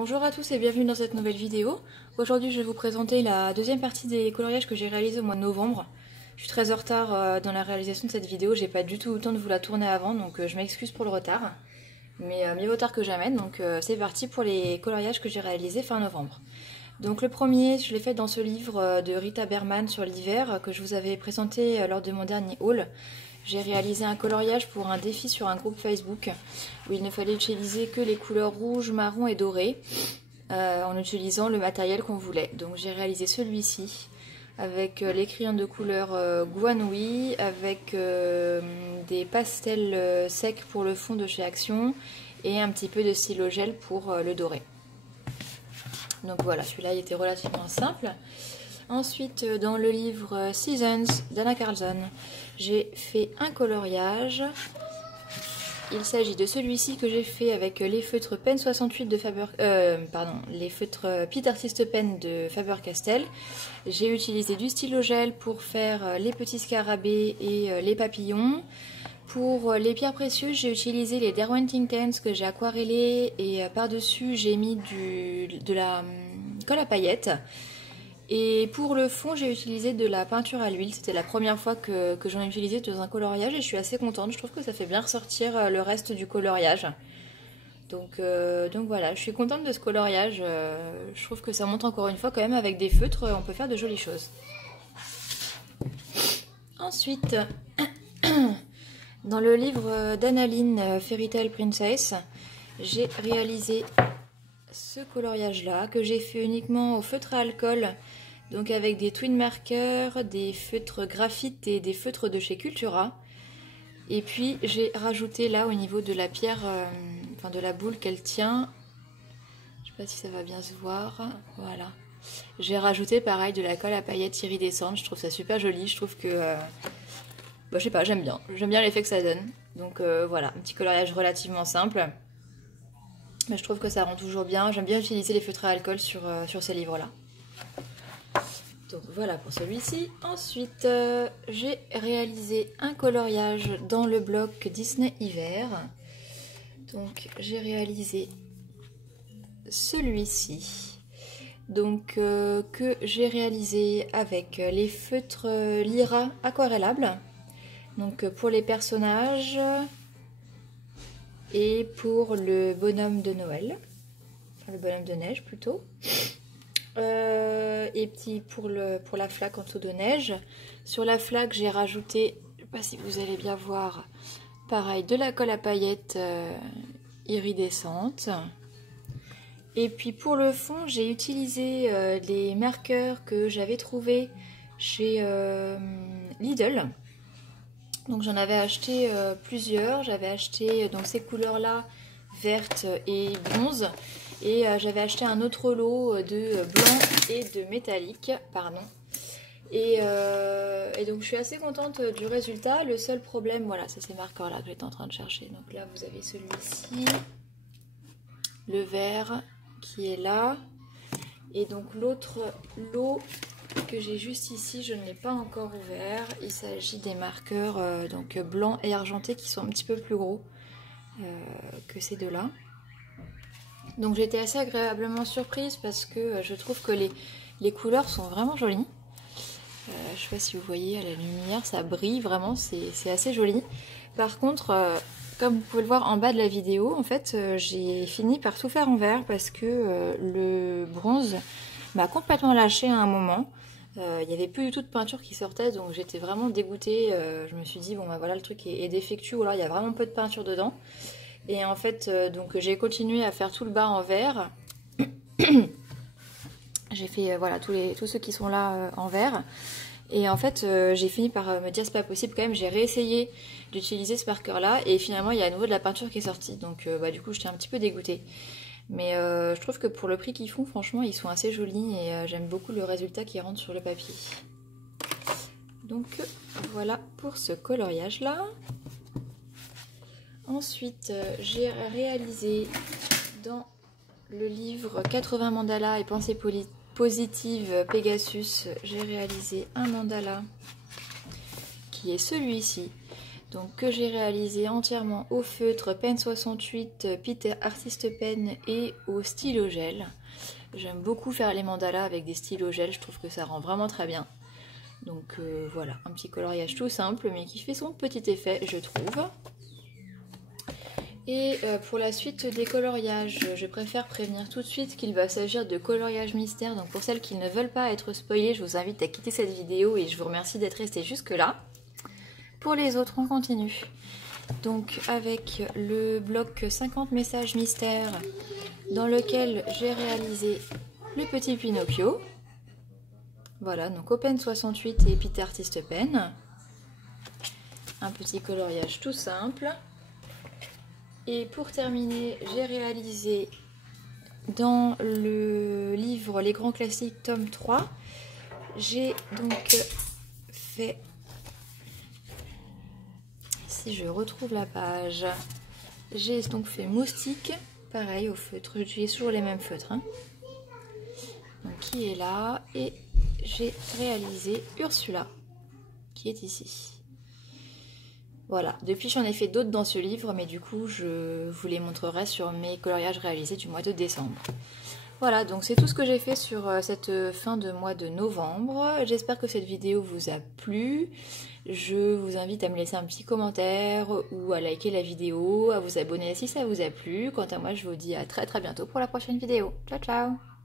Bonjour à tous et bienvenue dans cette nouvelle vidéo. Aujourd'hui je vais vous présenter la deuxième partie des coloriages que j'ai réalisés au mois de novembre. Je suis très en retard dans la réalisation de cette vidéo, j'ai pas du tout eu le temps de vous la tourner avant, donc je m'excuse pour le retard. Mais mieux vaut tard que jamais, donc c'est parti pour les coloriages que j'ai réalisés fin novembre. Donc le premier, je l'ai fait dans ce livre de Rita Berman sur l'hiver que je vous avais présenté lors de mon dernier haul. J'ai réalisé un coloriage pour un défi sur un groupe Facebook où il ne fallait utiliser que les couleurs rouge, marron et doré en utilisant le matériel qu'on voulait. Donc j'ai réalisé celui-ci avec les crayons de couleur Guanui, avec des pastels secs pour le fond de chez Action et un petit peu de stylo gel pour le doré. Donc voilà, celui-là il était relativement simple. Ensuite, dans le livre Seasons d'Anna Carlson, j'ai fait un coloriage. Il s'agit de celui-ci que j'ai fait avec les feutres Pen 68 de les feutres Pit Artist Pen de Faber-Castell. J'ai utilisé du stylo gel pour faire les petits scarabées et les papillons. Pour les pierres précieuses, j'ai utilisé les Derwent Tens que j'ai aquarellé et par-dessus j'ai mis de la colle à paillettes. Et pour le fond, j'ai utilisé de la peinture à l'huile. C'était la première fois que j'en ai utilisé dans un coloriage et je suis assez contente. Je trouve que ça fait bien ressortir le reste du coloriage. Donc voilà, je suis contente de ce coloriage. Je trouve que ça montre encore une fois quand même avec des feutres, on peut faire de jolies choses. Ensuite, dans le livre d'Annaline Fairy Tale Princess, j'ai réalisé ce coloriage là que j'ai fait uniquement au feutre à alcool, donc avec des twin markers, des feutres graphite et des feutres de chez Cultura. Et puis j'ai rajouté là au niveau de la pierre, enfin de la boule qu'elle tient, je sais pas si ça va bien se voir, voilà. J'ai rajouté pareil de la colle à paillettes iridescente, je trouve ça super joli, je trouve que, je sais pas, j'aime bien l'effet que ça donne. Donc voilà, un petit coloriage relativement simple. Mais je trouve que ça rend toujours bien. J'aime bien utiliser les feutres à alcool sur ces livres-là. Donc voilà pour celui-ci. Ensuite, j'ai réalisé un coloriage dans le bloc Disney Hiver. Donc j'ai réalisé celui-ci. Donc que j'ai réalisé avec les feutres Lyra aquarellables. Donc pour les personnages et pour le bonhomme de Noël, enfin le bonhomme de neige plutôt, et puis pour la flaque en dessous de neige. Sur la flaque j'ai rajouté, je ne sais pas si vous allez bien voir, pareil de la colle à paillettes iridescente. Et puis pour le fond j'ai utilisé les marqueurs que j'avais trouvés chez Lidl. Donc j'en avais acheté plusieurs, j'avais acheté donc ces couleurs là, verte et bronze, et j'avais acheté un autre lot de blanc et de métallique, pardon. Et donc je suis assez contente du résultat. Le seul problème, voilà, c'est ces marqueurs là que j'étais en train de chercher. Donc là vous avez celui-ci, le vert qui est là, et donc l'autre lot que j'ai juste ici, je ne l'ai pas encore ouvert. Il s'agit des marqueurs donc blancs et argentés qui sont un petit peu plus gros que ces deux-là. Donc j'ai été assez agréablement surprise parce que je trouve que les couleurs sont vraiment jolies. Je ne sais pas si vous voyez à la lumière, ça brille vraiment, c'est assez joli. Par contre, comme vous pouvez le voir en bas de la vidéo, en fait, j'ai fini par tout faire en vert parce que le bronze m'a complètement lâché à un moment. Il n'y avait plus du tout de peinture qui sortait, donc j'étais vraiment dégoûtée. Je me suis dit bon bah voilà, le truc est défectueux, ou alors il y a vraiment peu de peinture dedans. Et en fait donc j'ai continué à faire tout le bas en vert. J'ai fait voilà tous ceux qui sont là en vert. Et en fait j'ai fini par me dire c'est pas possible quand même, j'ai réessayé d'utiliser ce marqueur là et finalement il y a à nouveau de la peinture qui est sortie, donc du coup j'étais un petit peu dégoûtée. Mais je trouve que pour le prix qu'ils font, franchement, ils sont assez jolis et j'aime beaucoup le résultat qui rentre sur le papier. Donc voilà pour ce coloriage-là. Ensuite, j'ai réalisé dans le livre 80 mandalas et pensées positives Pegasus, j'ai réalisé un mandala qui est celui-ci. Donc que j'ai réalisé entièrement au feutre Pen 68, Pitter Artist Pen et au stylo gel. J'aime beaucoup faire les mandalas avec des stylos gel, je trouve que ça rend vraiment très bien. Donc voilà, un petit coloriage tout simple mais qui fait son petit effet je trouve. Et pour la suite des coloriages, je préfère prévenir tout de suite qu'il va s'agir de coloriage mystère. Donc pour celles qui ne veulent pas être spoilées, je vous invite à quitter cette vidéo et je vous remercie d'être resté jusque là. Pour les autres, on continue. Donc avec le bloc 50 messages mystères dans lequel j'ai réalisé le petit Pinocchio. Voilà, donc Open 68 et Pitter Artist Pen. Un petit coloriage tout simple. Et pour terminer, j'ai réalisé dans le livre Les Grands Classiques tome 3, j'ai donc fait, si je retrouve la page, j'ai donc fait Moustique, pareil au feutre, j'utilise toujours les mêmes feutres, hein. Donc qui est là, et j'ai réalisé Ursula, qui est ici. Voilà, depuis j'en ai fait d'autres dans ce livre, mais du coup je vous les montrerai sur mes coloriages réalisés du mois de décembre. Voilà, donc c'est tout ce que j'ai fait sur cette fin de mois de novembre. J'espère que cette vidéo vous a plu. Je vous invite à me laisser un petit commentaire ou à liker la vidéo, à vous abonner si ça vous a plu. Quant à moi, je vous dis à très bientôt pour la prochaine vidéo. Ciao ciao!